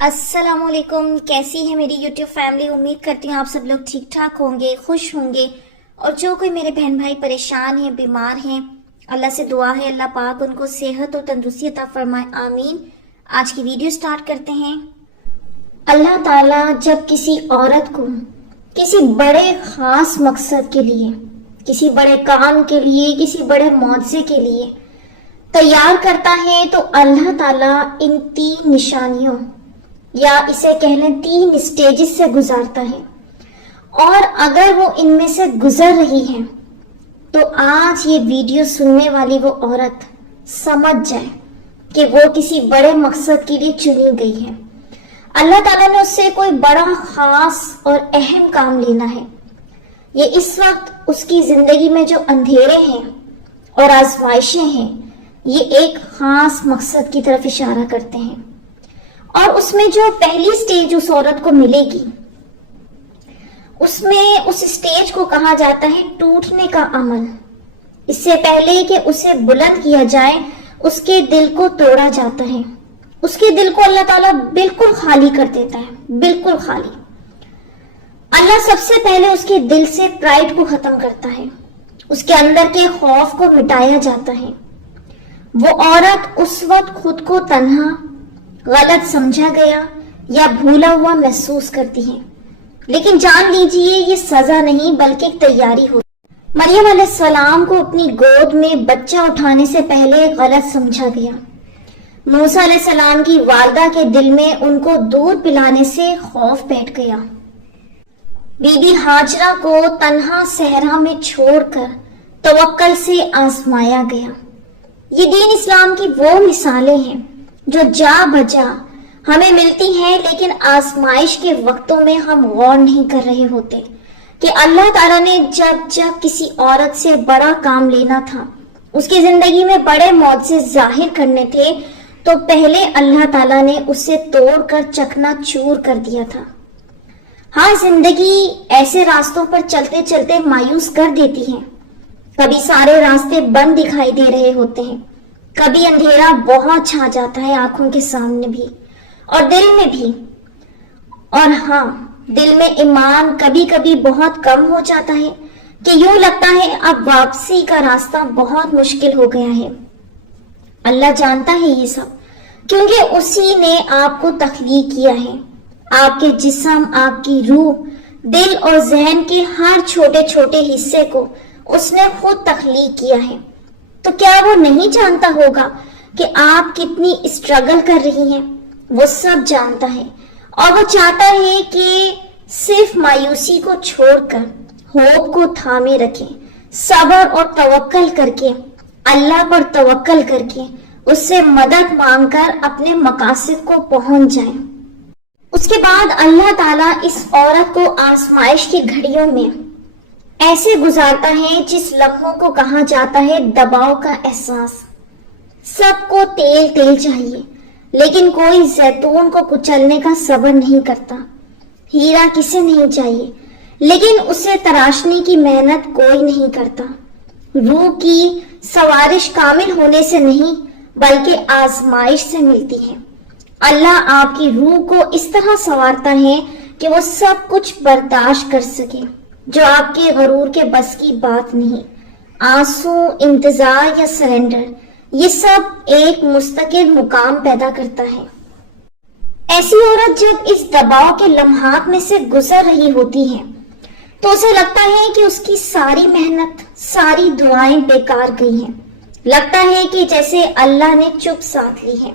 السلام علیکم، کیسی ہے میری یوٹیوب فیملی؟ امید کرتی ہوں آپ سب لوگ ٹھیک ٹھاک ہوں گے، خوش ہوں گے، اور جو کوئی میرے بہن بھائی پریشان ہیں، بیمار ہیں، اللہ سے دعا ہے اللہ پاک ان کو صحت اور تندرستی عطا فرمائے، آمین۔ آج کی ویڈیو سٹارٹ کرتے ہیں۔ اللہ تعالیٰ جب کسی عورت کو کسی بڑے خاص مقصد کے لیے، کسی بڑے کام کے لیے، کسی بڑے معجزے کے لیے تیار کرتا ہے تو اللہ تعالیٰ ان 3 نشانیوں یا اسے کہہ لیں 3 سٹیجز سے گزارتا ہے، اور اگر وہ ان میں سے گزر رہی ہے تو آج یہ ویڈیو سننے والی وہ عورت سمجھ جائے کہ وہ کسی بڑے مقصد کے لیے چنی گئی ہے۔ اللہ تعالیٰ نے اس سے کوئی بڑا خاص اور اہم کام لینا ہے۔ یہ اس وقت اس کی زندگی میں جو اندھیرے ہیں اور آزمائشیں ہیں، یہ ایک خاص مقصد کی طرف اشارہ کرتے ہیں، اور اس میں جو پہلی سٹیج اس عورت کو ملے گی، اس میں اس سٹیج کو کہا جاتا ہے ٹوٹنے کا عمل۔ اس سے پہلے کہ اسے بلند کیا جائے، اس کے دل کو توڑا جاتا ہے، اس کے دل کو اللہ تعالیٰ بالکل خالی کر دیتا ہے، بالکل خالی۔ اللہ سب سے پہلے اس کے دل سے پرائڈ کو ختم کرتا ہے، اس کے اندر کے خوف کو مٹایا جاتا ہے۔ وہ عورت اس وقت خود کو تنہا، غلط سمجھا گیا یا بھولا ہوا محسوس کرتی ہے، لیکن جان لیجئے یہ سزا نہیں بلکہ ایک تیاری ہوتی ہے۔ مریم علیہ السلام کو اپنی گود میں بچہ اٹھانے سے پہلے غلط سمجھا گیا۔ موسیٰ علیہ السلام کی والدہ کے دل میں ان کو دودھ پلانے سے خوف بیٹھ گیا۔ بی بی ہاجرہ کو تنہا صحرا میں چھوڑ کر توکل سے آزمایا گیا۔ یہ دین اسلام کی وہ مثالیں ہیں جو جا بجا ہمیں ملتی ہیں، لیکن آزمائش کے وقتوں میں ہم غور نہیں کر رہے ہوتے کہ اللہ تعالیٰ نے جب کسی عورت سے بڑا کام لینا تھا، اس کی زندگی میں بڑے معجزے ظاہر کرنے تھے، تو پہلے اللہ تعالیٰ نے اسے توڑ کر چکنا چور کر دیا تھا۔ ہاں، زندگی ایسے راستوں پر چلتے چلتے مایوس کر دیتی ہے۔ کبھی سارے راستے بند دکھائی دے رہے ہوتے ہیں، کبھی اندھیرا بہت چھا جاتا ہے آنکھوں کے سامنے بھی اور دل میں بھی، اور ہاں، دل میں ایمان کبھی کبھی بہت کم ہو جاتا ہے کہ یوں لگتا ہے اب واپسی کا راستہ بہت مشکل ہو گیا ہے۔ اللہ جانتا ہے یہ سب، کیونکہ اسی نے آپ کو تخلیق کیا ہے۔ آپ کے جسم، آپ کی روح، دل اور ذہن کے ہر چھوٹے چھوٹے حصے کو اس نے خود تخلیق کیا ہے۔ تو کیا وہ نہیں جانتا ہوگا کہ آپ کتنی اسٹرگل کر رہی ہیں؟ وہ سب جانتا ہے، اور وہ چاہتا ہے کہ صرف مایوسی کو چھوڑ کر ہوپ کو تھامے رکھیں، صبر اور توکل کر کے، اللہ پر توکل کر کے اس سے مدد مانگ کر اپنے مقاصد کو پہنچ جائیں۔ اس کے بعد اللہ تعالیٰ اس عورت کو آزمائش کی گھڑیوں میں ایسے گزارتا ہے جس لمحوں کو کہا جاتا ہے دباؤ کا احساس۔ سب کو تیل تیل چاہیے، لیکن کوئی زیتون کو کچلنے کا صبر نہیں کرتا۔ ہیرا کسے نہیں چاہیے، لیکن اسے تراشنے کی محنت کوئی نہیں کرتا۔ روح کی سوارش کامل ہونے سے نہیں بلکہ آزمائش سے ملتی ہے۔ اللہ آپ کی روح کو اس طرح سنوارتا ہے کہ وہ سب کچھ برداشت کر سکے جو آپ کے غرور کے بس کی بات نہیں۔ آنسو، انتظار یا سرنڈر، یہ سب ایک مستقل مقام پیدا کرتا ہے۔ ایسی عورت جب اس دباؤ کے لمحات میں سے گزر رہی ہوتی ہے تو اسے لگتا ہے کہ اس کی ساری محنت، ساری دعائیں بیکار گئی ہیں۔ لگتا ہے کہ جیسے اللہ نے چپ ساتھ لی ہے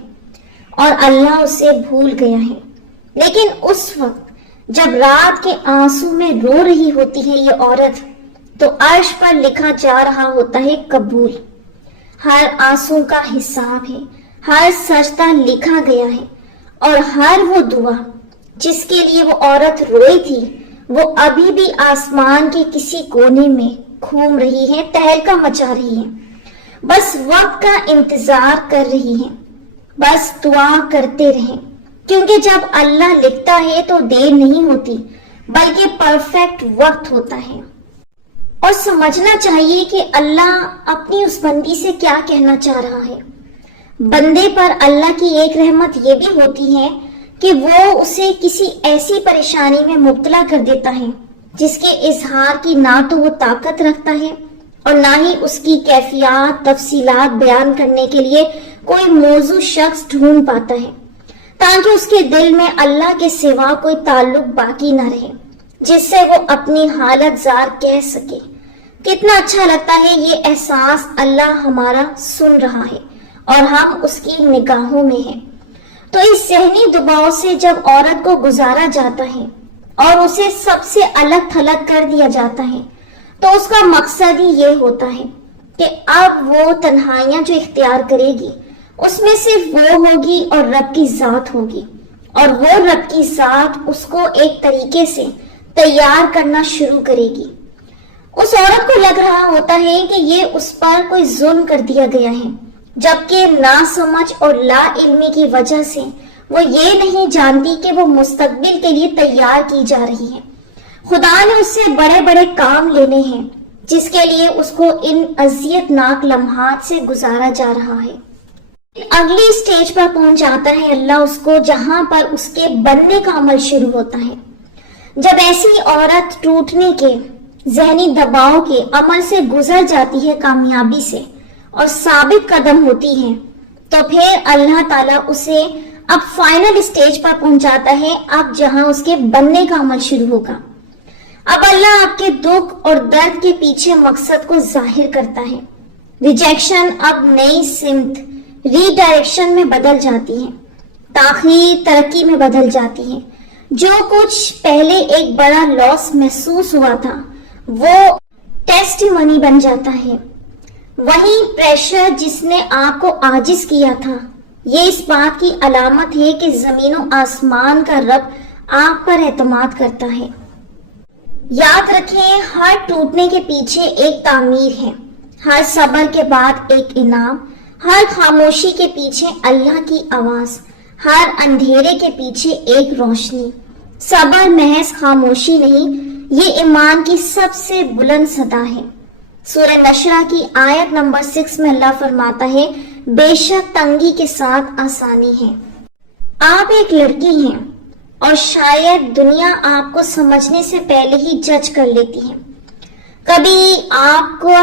اور اللہ اسے بھول گیا ہے۔ لیکن اس وقت جب رات کے آنسو میں رو رہی ہوتی ہے یہ عورت، تو عرش پر لکھا جا رہا ہوتا ہے قبول۔ ہر آنسو کا حساب ہے، ہر سجدہ لکھا گیا ہے، اور ہر وہ دعا جس کے لیے وہ عورت روئی تھی، وہ ابھی بھی آسمان کے کسی کونے میں گھوم رہی ہے، تہلکہ مچا رہی ہے، بس وقت کا انتظار کر رہی ہے۔ بس دعا کرتے رہیں، کیونکہ جب اللہ لکھتا ہے تو دیر نہیں ہوتی بلکہ پرفیکٹ وقت ہوتا ہے۔ اور سمجھنا چاہیے کہ اللہ اپنی اس بندی سے کیا کہنا چاہ رہا ہے۔ بندے پر اللہ کی ایک رحمت یہ بھی ہوتی ہے کہ وہ اسے کسی ایسی پریشانی میں مبتلا کر دیتا ہے جس کے اظہار کی نہ تو وہ طاقت رکھتا ہے اور نہ ہی اس کی کیفیات تفصیلات بیان کرنے کے لیے کوئی موزوں شخص ڈھونڈ پاتا ہے، تاکہ اس کے دل میں اللہ کے سوا کوئی تعلق باقی نہ رہے جس سے وہ اپنی حالت زار کہہ سکے۔ کتنا اچھا لگتا ہے یہ احساس، اللہ ہمارا سن رہا ہے اور ہم اس کی نگاہوں میں ہیں۔ تو اس ذہنی دباؤ سے جب عورت کو گزارا جاتا ہے اور اسے سب سے الگ تھلگ کر دیا جاتا ہے تو اس کا مقصد ہی یہ ہوتا ہے کہ اب وہ تنہائیاں جو اختیار کرے گی اس میں صرف وہ ہوگی اور رب کی ذات ہوگی، اور وہ رب کی ذات اس کو ایک طریقے سے تیار کرنا شروع کرے گی۔ اس عورت کو لگ رہا ہوتا ہے کہ یہ اس پر کوئی ظلم کر دیا گیا ہے، جبکہ ناسمجھ اور لا علمی کی وجہ سے وہ یہ نہیں جانتی کہ وہ مستقبل کے لیے تیار کی جا رہی ہے۔ خدا نے اس سے بڑے بڑے کام لینے ہیں جس کے لیے اس کو ان اذیت ناک لمحات سے گزارا جا رہا ہے۔ اگلی سٹیج پر پہنچ جاتا ہے اللہ اس کو، جہاں پر اس کے بننے کا عمل شروع ہوتا ہے۔ جب ایسی عورت ٹوٹنے کے ذہنی دباؤ کے عمل سے گزر جاتی ہے کامیابی سے اور ثابت قدم ہوتی ہے، تو پھر اللہ تعالیٰ اسے اب فائنل سٹیج پر پہنچاتا ہے، اب جہاں اس کے بننے کا عمل شروع ہوگا۔ اب اللہ آپ کے دکھ اور درد کے پیچھے مقصد کو ظاہر کرتا ہے۔ ریجیکشن اب نئی سمت، ری ڈائریکشن میں بدل جاتی ہے، تاخیر ترقی میں بدل جاتی ہے۔ جو کچھ پہلے ایک بڑا لاس محسوس ہوا تھا وہ ٹیسٹ منی بن جاتا ہے۔ وہی پریشر جس نے آپ کو عاجز کیا تھا، یہ اس بات کی علامت ہے کہ زمین و آسمان کا رب آپ پر اعتماد کرتا ہے۔ یاد رکھیں، ہر ٹوٹنے کے پیچھے ایک تعمیر ہے، ہر صبر کے بعد ایک انعام، ہر خاموشی کے پیچھے اللہ کی آواز، ہر اندھیرے کے پیچھے ایک روشنی۔ صبر محض خاموشی نہیں، یہ ایمان کی سب سے بلند صدا ہے۔ سورہ نشرہ کی آیت نمبر 6 میں اللہ فرماتا ہے، بے شک تنگی کے ساتھ آسانی ہے۔ آپ ایک لڑکی ہیں اور شاید دنیا آپ کو سمجھنے سے پہلے ہی جج کر لیتی ہے۔ کبھی آپ کو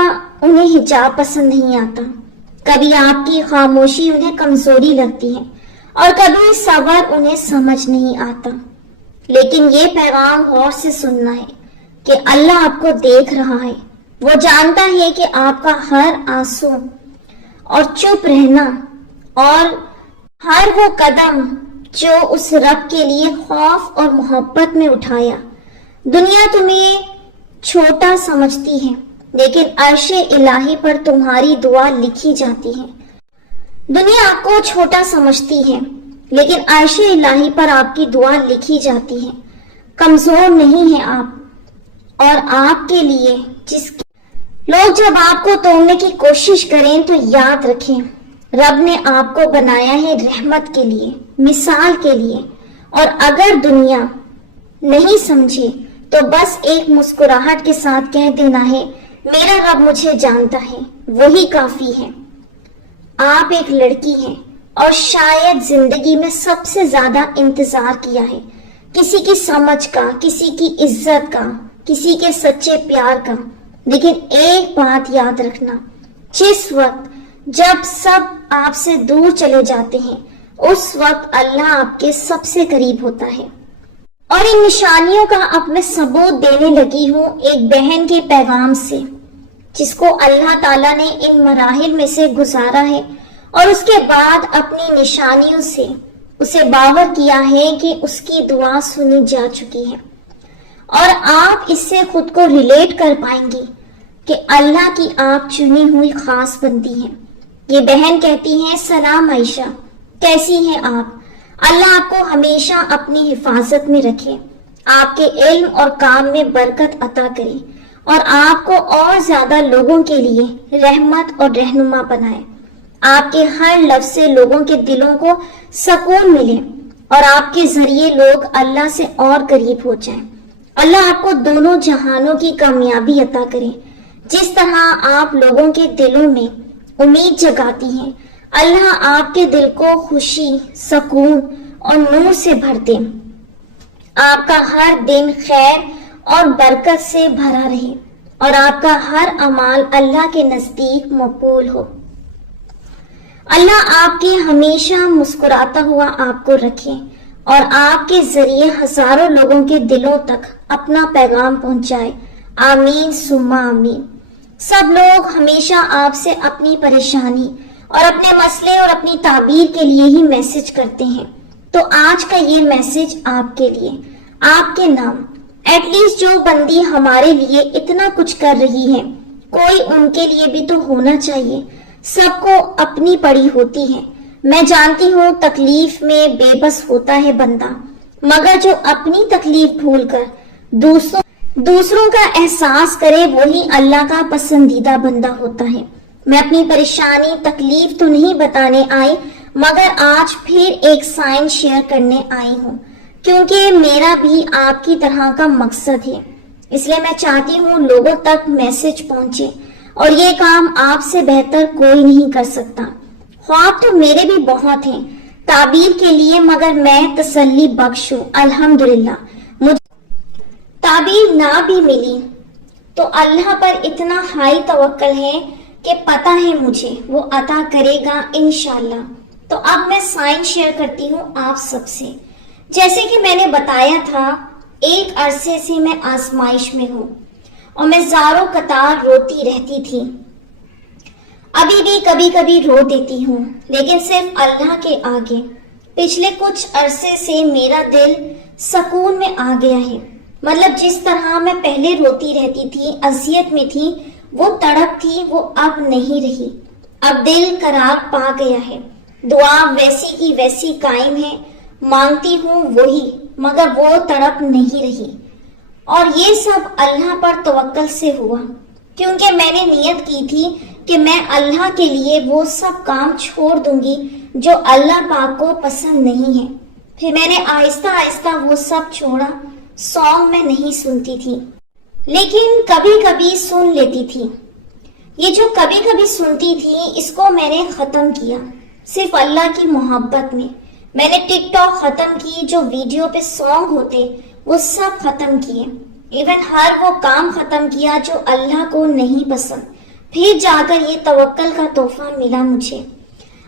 انہیں حجاب پسند نہیں آتا، کبھی آپ کی خاموشی انہیں کمزوری لگتی ہے، اور کبھی صبر انہیں سمجھ نہیں آتا۔ لیکن یہ پیغام غور سے سننا ہے کہ اللہ آپ کو دیکھ رہا ہے، وہ جانتا ہے کہ آپ کا ہر آنسو اور چپ رہنا اور ہر وہ قدم جو اس رب کے لیے خوف اور محبت میں اٹھایا۔ دنیا تمہیں چھوٹا سمجھتی ہے، لیکن عرش الہی پر تمہاری دعا لکھی جاتی ہے۔ دنیا آپ کو چھوٹا سمجھتی ہے، لیکن عرش الہی پر آپ کی دعا لکھی جاتی ہے۔ کمزور نہیں ہیں آپ، اور آپ کے لیے لوگ جب آپ کو توڑنے کی کوشش کریں تو یاد رکھیں، رب نے آپ کو بنایا ہے رحمت کے لیے، مثال کے لیے، اور اگر دنیا نہیں سمجھے تو بس ایک مسکراہٹ کے ساتھ کہہ دینا ہے، میرا رب مجھے جانتا ہے، وہی کافی ہے۔ آپ ایک لڑکی ہیں اور شاید زندگی میں سب سے زیادہ انتظار کیا ہے، کسی کی سمجھ کا، کسی کی عزت کا، کسی کے سچے پیار کا۔ لیکن ایک بات یاد رکھنا، جس وقت جب سب آپ سے دور چلے جاتے ہیں، اس وقت اللہ آپ کے سب سے قریب ہوتا ہے۔ اور ان نشانیوں کا اب میں ثبوت دینے لگی ہوں ایک بہن کے پیغام سے، جس کو اللہ تعالیٰ نے ان مراحل میں سے گزارا ہے، اور اس کے بعد اپنی نشانیوں سے اسے باور کیا ہے کہ اس کی دعا سنی جا چکی ہے، اور آپ اس سے خود کو ریلیٹ کر پائیں گی کہ اللہ کی آپ چنی ہوئی خاص بندی ہیں۔ یہ بہن کہتی ہیں، سلام عائشہ، کیسی ہیں آپ؟ اللہ آپ کو ہمیشہ اپنی حفاظت میں رکھے، آپ کے علم اور کام میں برکت عطا کرے، اور آپ کو اور زیادہ لوگوں کے لیے رحمت اور رہنما بنائے۔ آپ کے ہر لفظ سے لوگوں کے دلوں کو سکون ملے، اور آپ کے ذریعے لوگ اللہ سے اور قریب ہو جائیں۔ اللہ آپ کو دونوں جہانوں کی کامیابی عطا کرے۔ جس طرح آپ لوگوں کے دلوں میں امید جگاتی ہیں، اللہ آپ کے دل کو خوشی، سکون اور نور سے بھر دے. آپ کا ہر دن خیر اور برکت سے بھرا رہے اور آپ کا ہر عمل اللہ کے نزدیک مقبول ہو. اللہ آپ کے ہمیشہ مسکراتا ہوا آپ کو رکھے اور آپ کے ذریعے ہزاروں لوگوں کے دلوں تک اپنا پیغام پہنچائے. آمین ثم آمین. سب لوگ ہمیشہ آپ سے اپنی پریشانی اور اپنے مسئلے اور اپنی تعبیر کے لیے ہی میسج کرتے ہیں. تو آج کا یہ میسج آپ کے لیے، آپ کے نام. ایٹ لیسٹ جو بندی ہمارے لیے اتنا کچھ کر رہی ہے، کوئی ان کے لیے بھی تو ہونا چاہیے. سب کو اپنی پڑی ہوتی ہے. میں جانتی ہوں تکلیف میں بے بس ہوتا ہے بندہ، مگر جو اپنی تکلیف بھول کر دوسروں کا احساس کرے وہی اللہ کا پسندیدہ بندہ ہوتا ہے. میں اپنی پریشانی تکلیف تو نہیں بتانے آئی، مگر آج پھر ایک سائن شیئر کرنے آئی ہوں، کیونکہ میرا بھی آپ کی طرح کا مقصد ہے. اس لیے میں چاہتی ہوں لوگوں تک میسج پہنچے، اور یہ کام آپ سے بہتر کوئی نہیں کر سکتا. خواب تو میرے بھی بہت ہیں تعبیر کے لیے، مگر میں تسلی بخش ہوں الحمدللہ. مجھے تعبیر نہ بھی ملی تو اللہ پر اتنا ہائی توکل ہے کہ پتہ ہے مجھے وہ عطا کرے گا انشاءاللہ. تو اب میں سائن شیئر کرتی ہوں آپ سب سے. جیسے کہ میں نے بتایا تھا، ایک عرصے سے میں آزمائش میں ہوں اور میں زاروں قطار روتی رہتی تھی. ابھی بھی کبھی کبھی رو دیتی ہوں، لیکن صرف اللہ کے آگے. پچھلے کچھ عرصے سے میرا دل سکون میں آ گیا ہے. مطلب جس طرح میں پہلے روتی رہتی تھی، اذیت میں تھی، وہ تڑپ تھی، وہ اب نہیں رہی. اب دل قرار پا گیا ہے. دعا ویسی کی ویسی قائم ہے، مانگتی ہوں وہی، مگر وہ تڑپ نہیں رہی. اور یہ سب اللہ پر توکل سے ہوا، کیونکہ میں نے نیت کی تھی کہ میں اللہ کے لیے وہ سب کام چھوڑ دوں گی جو اللہ پاک کو پسند نہیں ہے. پھر میں نے آہستہ آہستہ وہ سب چھوڑا. سانگ میں نہیں سنتی تھی، لیکن کبھی کبھی سن لیتی تھی. یہ جو کبھی کبھی سنتی تھی، اس کو میں نے ختم کیا صرف اللہ کی محبت میں. میں نے ٹک ٹاک ختم کی، جو ویڈیو پہ سانگ ہوتے وہ سب ختم کیے. ایون ہر وہ کام ختم کیا جو اللہ کو نہیں پسند. پھر جا کر یہ توکل کا تحفہ ملا مجھے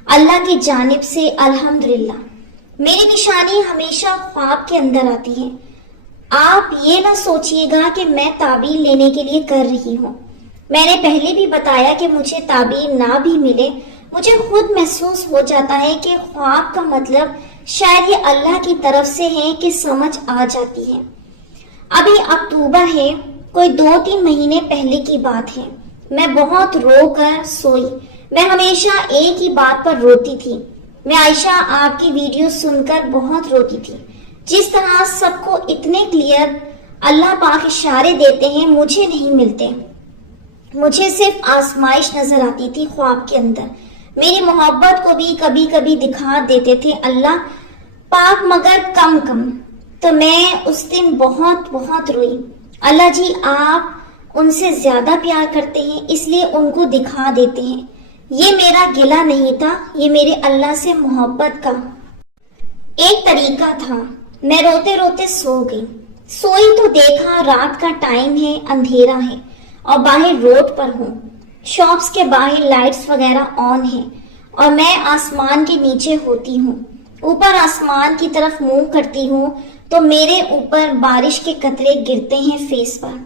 اللہ کی جانب سے الحمدللہ. میری نشانی ہمیشہ خواب کے اندر آتی ہے. آپ یہ نہ سوچئے گا کہ میں تعبیر لینے کے لیے کر رہی ہوں. میں نے پہلے بھی بتایا کہ مجھے تعبیر نہ بھی ملے، مجھے خود محسوس ہو جاتا ہے کہ خواب کا مطلب شاید یہ اللہ کی طرف سے ہے کہ سمجھ آ جاتی ہے. ابھی اکتوبر ہے، کوئی 2-3 مہینے پہلے کی بات ہے. میں بہت رو کر سوئی. میں ہمیشہ ایک ہی بات پر روتی تھی. میں عائشہ آپ کی ویڈیو سن کر بہت روتی تھی. جس طرح سب کو اتنے کلیئر اللہ پاک اشارے دیتے ہیں، مجھے نہیں ملتے. مجھے صرف آزمائش نظر آتی تھی خواب کے اندر. میری محبت کو بھی کبھی کبھی دکھا دیتے تھے اللہ پاک، مگر کم کم. تو میں اس دن بہت بہت روئی. اللہ جی آپ ان سے زیادہ پیار کرتے ہیں، اس لیے ان کو دکھا دیتے ہیں. یہ میرا گلہ نہیں تھا، یہ میرے اللہ سے محبت کا ایک طریقہ تھا. میں روتے روتے سو گئی. سوئی تو دیکھا رات کا ٹائم ہے، اندھیرا ہے اور باہر روڈ پر ہوں. شاپس کے باہر لائٹس وغیرہ آن ہیں اور میں آسمان کے نیچے ہوتی ہوں. اوپر آسمان کی طرف منہ کرتی ہوں تو میرے اوپر بارش کے قطرے گرتے ہیں فیس پر،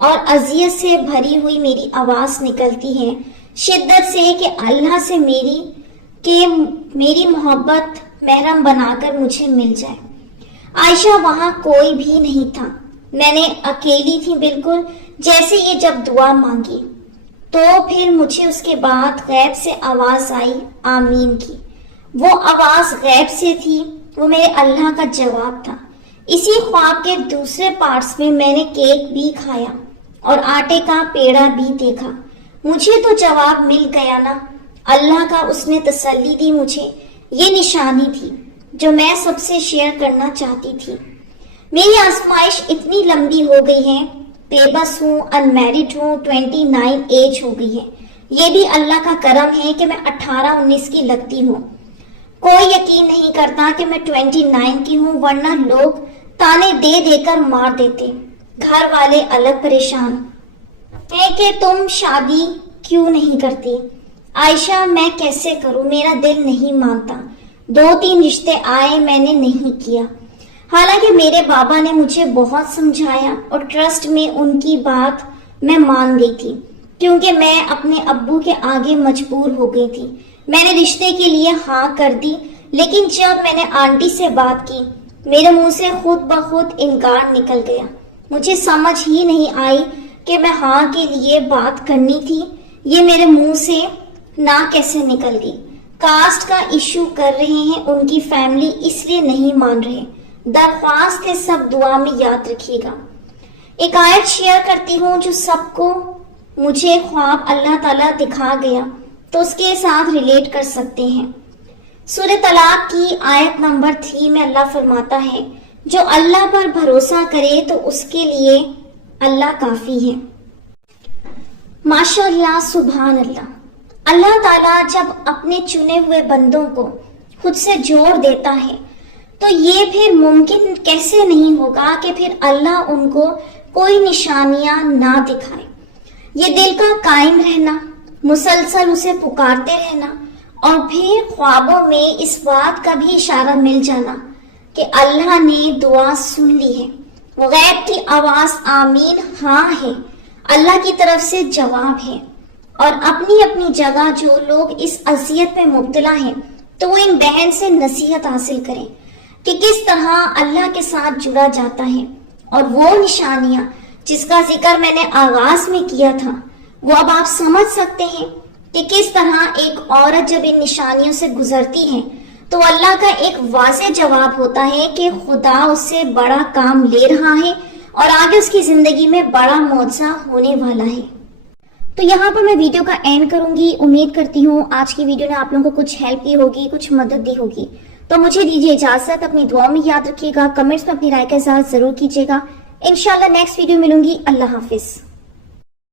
اور اذیت سے بھری ہوئی میری آواز نکلتی ہے شدت سے کہ اللہ سے میری محبت محرم بنا کر مجھے مل جائے. عائشہ وہاں کوئی بھی نہیں تھا. میں نے اکیلی تھی بالکل. جیسے یہ جب دعا مانگی تو پھر مجھے اس کے بعد غیب سے آواز آئی آمین کی. وہ آواز غیب سے تھی، وہ میرے اللہ کا جواب تھا. اسی خواب کے دوسرے پارٹس میں میں نے کیک بھی کھایا اور آٹے کا پیڑا بھی دیکھا. مجھے تو جواب مل گیا نا. اللہ کا اس نے تسلی دی مجھے. یہ نشانی تھی جو میں سب سے شیئر کرنا چاہتی تھی. میری آزمائش اتنی لمبی ہو گئی ہے، بے بس ہوں، ان میرڈ ہوں، 29 ایج ہو گئی ہے. یہ بھی اللہ کا کرم ہے کہ میں 18-19 کی لگتی ہوں. کوئی یقین نہیں کرتا کہ میں 29 کی ہوں، ورنہ لوگ تانے دے دے کر مار دیتے۔ گھر والے الگ پریشان ہے کہ تم شادی کیوں نہیں کرتی۔ عائشہ میں کیسے کروں، میرا دل نہیں مانتا۔ 2-3 رشتے آئے، میں نے نہیں کیا۔ حالانکہ میرے بابا نے مجھے بہت سمجھایا اور ٹرسٹ میں ان کی بات میں مان گئی تھی، کیونکہ میں اپنے ابو کے آگے مجبور ہو گئی تھی۔ میں نے رشتے کے لیے ہاں کر دی، لیکن جب میں نے آنٹی سے بات کی میرے منہ سے خود بخود انکار نکل گیا۔ مجھے سمجھ ہی نہیں آئی کہ میں ہاں کے لیے بات کرنی تھی، یہ میرے منہ سے نہ کیسے نکل گئی۔ کاسٹ کا ایشو کر رہے ہیں ان کی فیملی، اس لیے نہیں مان رہے۔ درخواست ہے سب دعا میں یاد رکھیے گا۔ ایک آیت شیئر کرتی ہوں جو سب کو مجھے خواب اللہ تعالیٰ دکھا گیا تو اس کے ساتھ ریلیٹ کر سکتے ہیں۔ سورہ طلاق کی آیت نمبر 3 میں اللہ فرماتا ہے جو اللہ پر بھروسہ کرے تو اس کے لیے اللہ کافی ہے۔ ماشاء اللہ، سبحان اللہ۔ اللہ تعالیٰ جب اپنے چنے ہوئے بندوں کو خود سے جوڑ دیتا ہے تو یہ پھر ممکن کیسے نہیں ہوگا کہ پھر اللہ ان کو کوئی نشانیاں نہ دکھائے۔ یہ دل کا قائم رہنا، مسلسل اسے پکارتے رہنا، اور پھر خوابوں میں اس بات کا بھی اشارہ مل جانا کہ اللہ نے دعا سن لی ہے۔ غیب کی آواز آمین ہاں ہے، اللہ کی طرف سے جواب ہے۔ اور اپنی اپنی جگہ جو لوگ اس اذیت میں مبتلا ہیں تو وہ ان بہن سے نصیحت حاصل کریں کہ کس طرح اللہ کے ساتھ جڑا جاتا ہے، اور وہ نشانیاں جس کا ذکر میں نے آغاز میں کیا تھا وہ اب آپ سمجھ سکتے ہیں کہ کس طرح ایک عورت جب ان نشانیوں سے گزرتی ہے تو اللہ کا ایک واضح جواب ہوتا ہے کہ خدا اس سے بڑا کام لے رہا ہے اور آگے اس کی زندگی میں بڑا معجزہ ہونے والا ہے۔ تو یہاں پر میں ویڈیو کا اینڈ کروں گی۔ امید کرتی ہوں آج کی ویڈیو نے آپ لوگوں کو کچھ ہیلپ کی ہوگی، کچھ مدد دی ہوگی۔ تو مجھے دیجیے اجازت، اپنی دعاؤں میں یاد رکھیے گا، کمنٹس میں اپنی رائے کا اظہار ضرور کیجیے گا۔ انشاءاللہ نیکسٹ ویڈیو ملوں گی۔ اللہ حافظ۔